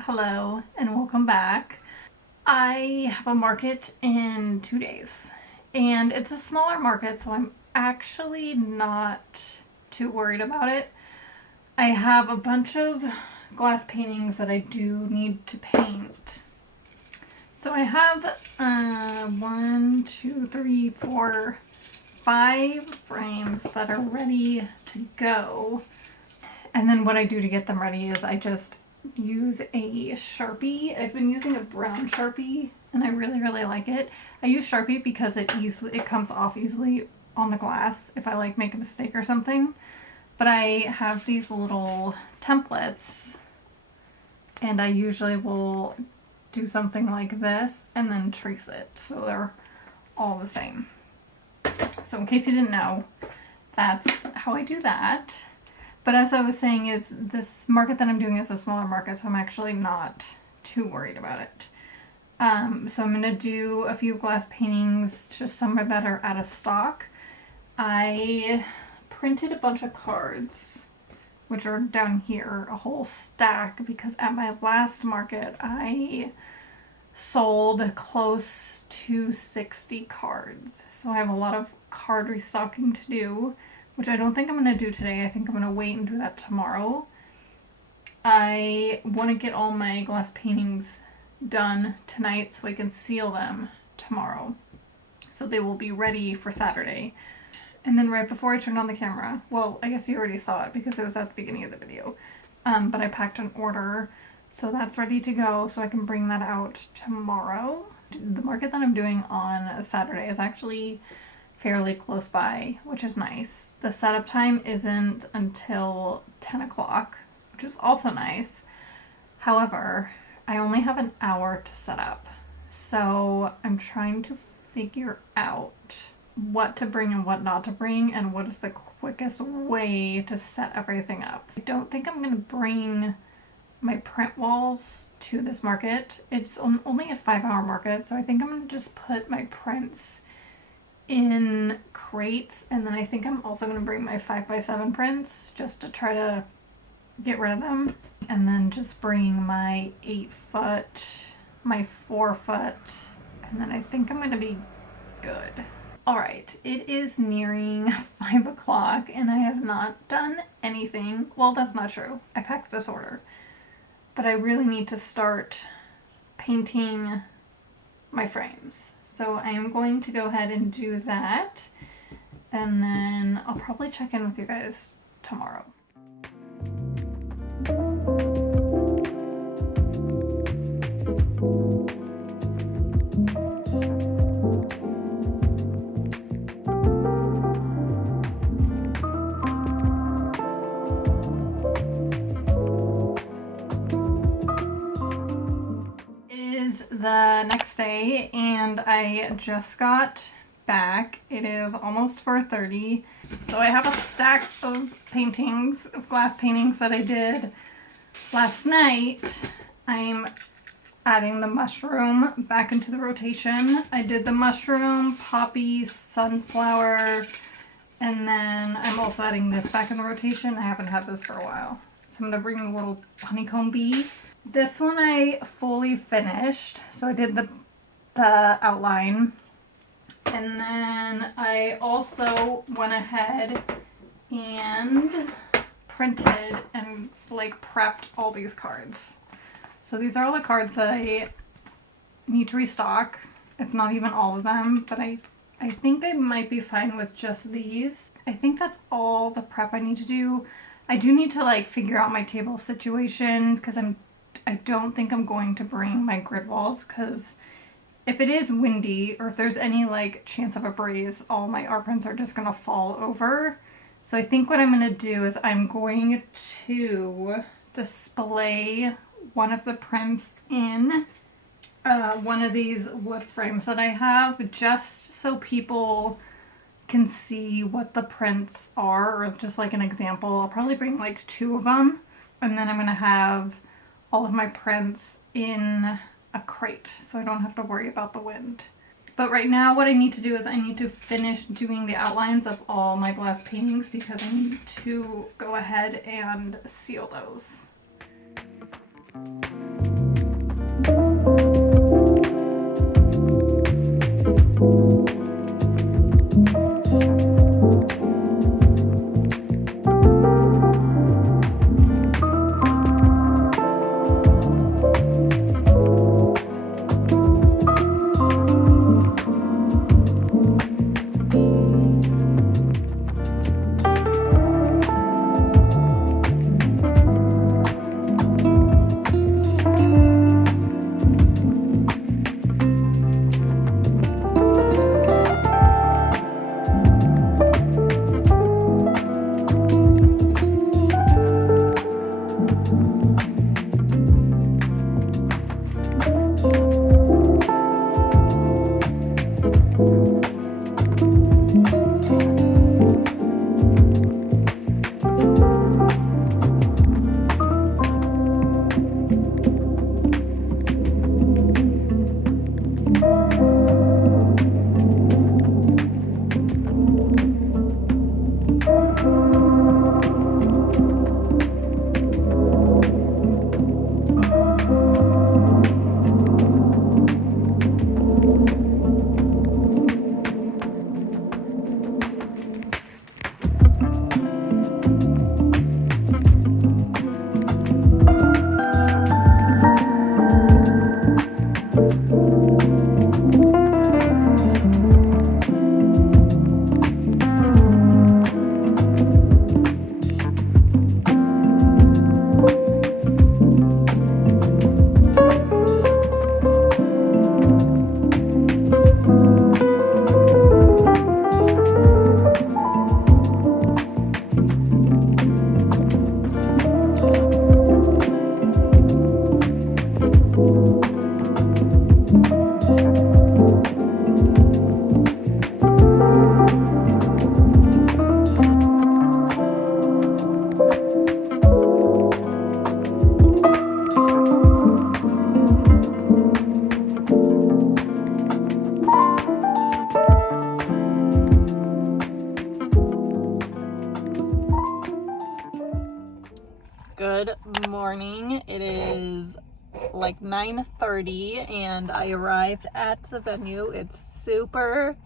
Hello and welcome back. I have a market in 2 days and it's a smaller market, so I'm actually not too worried about it. I have a bunch of glass paintings that I do need to paint. So I have 1, 2, 3, 4, 5 frames that are ready to go. And then what I do to get them ready is I just use a Sharpie. I've been using a brown Sharpie and I really like it. I use Sharpie because it comes off easily on the glass if I like make a mistake or something. But I have these little templates and I usually will do something like this and then trace it so they're all the same. So in case you didn't know, that's how I do that. But as I was saying, is this market that I'm doing is a smaller market, so I'm actually not too worried about it. So I'm going to do a few glass paintings, just some that are out of stock. I printed a bunch of cards, which are down here, a whole stack, because at my last market I sold close to 60 cards. So I have a lot of card restocking to do, which I don't think I'm going to do today. I think I'm going to wait and do that tomorrow. I want to get all my glass paintings done tonight so I can seal them tomorrow. So they will be ready for Saturday. And then right before I turned on the camera, well, I guess you already saw it because it was at the beginning of the video, but I packed an order, so that's ready to go so I can bring that out tomorrow. The market that I'm doing on Saturday is actually fairly close by, which is nice. The setup time isn't until 10 o'clock, which is also nice. However, I only have an hour to set up, so I'm trying to figure out what to bring and what not to bring and what is the quickest way to set everything up. I don't think I'm going to bring my print walls to this market. It's only a 5-hour market, so I think I'm going to just put my prints in crates, and then I think I'm also going to bring my 5x7 prints just to try to get rid of them, and then just bring my 8-foot, my 4-foot, and then I think I'm going to be good. Alright, it is nearing 5 o'clock and I have not done anything. Well, that's not true. I packed this order, but I really need to start painting my frames. So I am going to go ahead and do that, and then I'll probably check in with you guys tomorrow. The next day and I just got back. It is almost 4:30. So I have a stack of paintings, of glass paintings that I did last night. I'm adding the mushroom back into the rotation. I did the mushroom, poppy, sunflower, and then I'm also adding this back in the rotation. I haven't had this for a while. So I'm gonna bring the little honeycomb bee. This one I fully finished, so I did the outline, and then I also went ahead and printed and like prepped all these cards. So these are all the cards that I need to restock. It's not even all of them, but I think I might be fine with just these. I think that's all the prep I need to do. I do need to like figure out my table situation because I don't think I'm going to bring my grid walls because if it is windy or if there's any like chance of a breeze, all my art prints are just gonna fall over. So I think what I'm gonna do is I'm going to display one of the prints in one of these wood frames that I have, just so people can see what the prints are, or just like an example. I'll probably bring like 2 of them, and then I'm gonna have all of my prints in a crate so I don't have to worry about the wind. But right now what I need to do is I need to finish doing the outlines of all my glass paintings because I need to go ahead and seal those. Good morning. It is like 9:30 and I arrived at the venue. It's super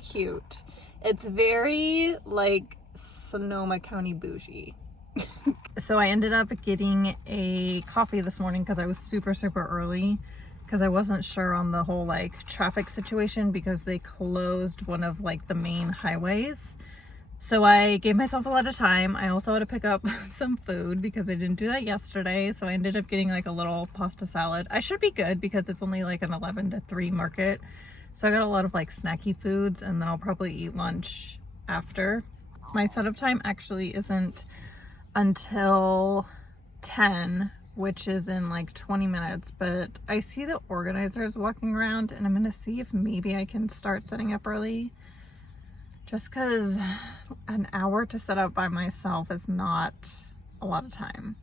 cute. It's very like Sonoma County bougie. So I ended up getting a coffee this morning because I was super early because I wasn't sure on the whole like traffic situation because they closed one of like the main highways. So I gave myself a lot of time. I also had to pick up some food because I didn't do that yesterday. So I ended up getting like a little pasta salad. I should be good because it's only like an 11 to 3 market. So I got a lot of like snacky foods and then I'll probably eat lunch after. My setup time actually isn't until 10, which is in like 20 minutes. But I see the organizers walking around and I'm gonna see if maybe I can start setting up early. Just because an hour to set up by myself is not a lot of time.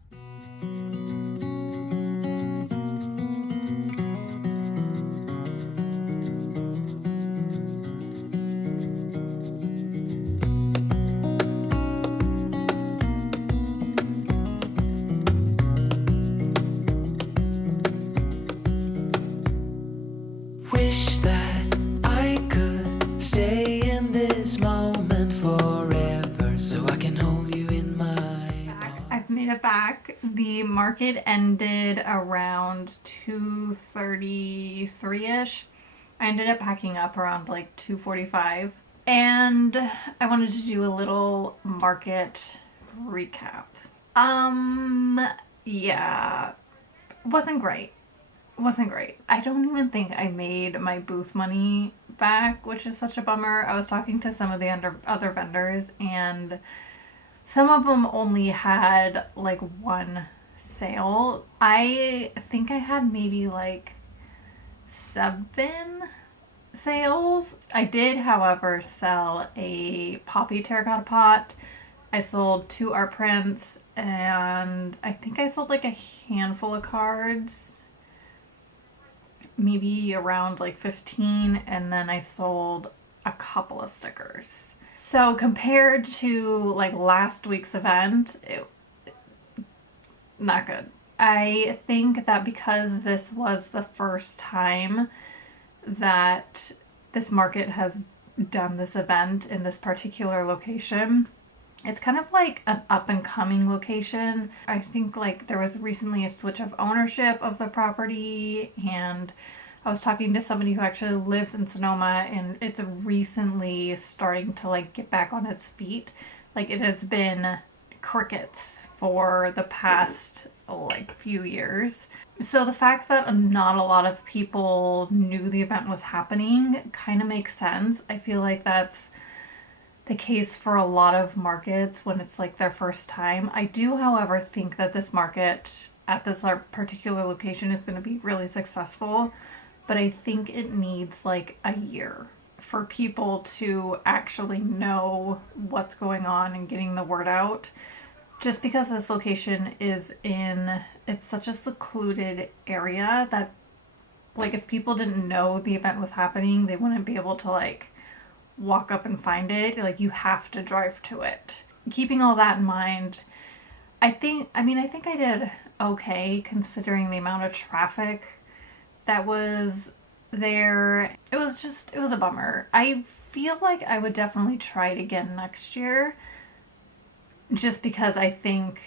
Wish that I could stay in this moment forever so I can hold you in my arms. I've made it back. The market ended around 2:33-ish. I ended up packing up around like 2:45. And I wanted to do a little market recap. Yeah, wasn't great. wasn't great. I don't even think I made my booth money back, which is such a bummer. I was talking to some of the other vendors, and some of them only had like one sale. I think I had maybe like 7 sales. I did, however, sell a poppy terracotta pot. I sold 2 art prints, and I think I sold like a handful of cards, maybe around like 15, and then I sold a couple of stickers. So compared to like last week's event, not good. I think that because this was the first time that this market has done this event in this particular location, it's kind of like an up and coming location. I think like there was recently a switch of ownership of the property, and I was talking to somebody who actually lives in Sonoma, and it's recently starting to like get back on its feet. Like it has been crickets for the past like few years. So the fact that not a lot of people knew the event was happening kind of makes sense. I feel like that's the case for a lot of markets when it's like their first time. I do, however, think that this market at this particular location is going to be really successful, but I think it needs like a year for people to actually know what's going on and getting the word out. Just because this location is it's such a secluded area that like if people didn't know the event was happening, they wouldn't be able to like walk up and find it. Like you have to drive to it. Keeping all that in mind, I think I did okay considering the amount of traffic that was there. It was a bummer. I feel like I would definitely try it again next year, just because I think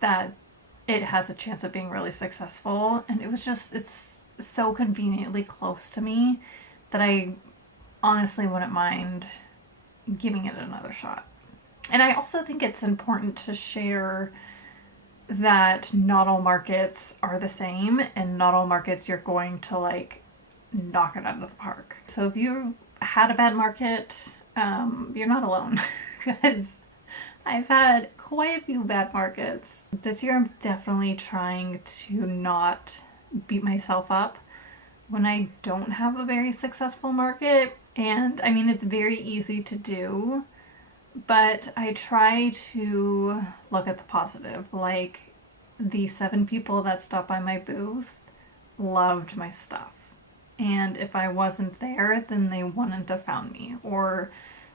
that it has a chance of being really successful, and it's so conveniently close to me that I honestly wouldn't mind giving it another shot. And I also think it's important to share that not all markets are the same, and not all markets you're going to like knock it out of the park. So if you had a bad market, you're not alone, because I've had quite a few bad markets. This year I'm definitely trying to not beat myself up when I don't have a very successful market. And I mean, it's very easy to do, but I try to look at the positive. Like the 7 people that stopped by my booth loved my stuff. And if I wasn't there, then they wouldn't have found me. Or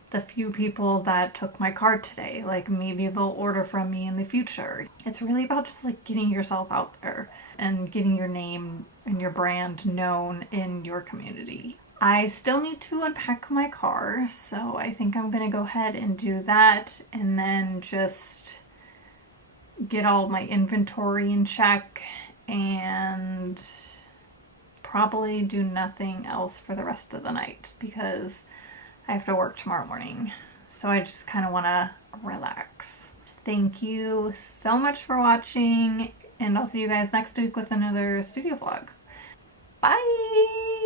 the few people that took my card today, like maybe they'll order from me in the future. It's really about just like getting yourself out there and getting your name and your brand known in your community. I still need to unpack my car, so I think I'm gonna go ahead and do that, and then just get all my inventory in check and probably do nothing else for the rest of the night because I have to work tomorrow morning. So I just kind of want to relax. Thank you so much for watching, and I'll see you guys next week with another studio vlog. Bye!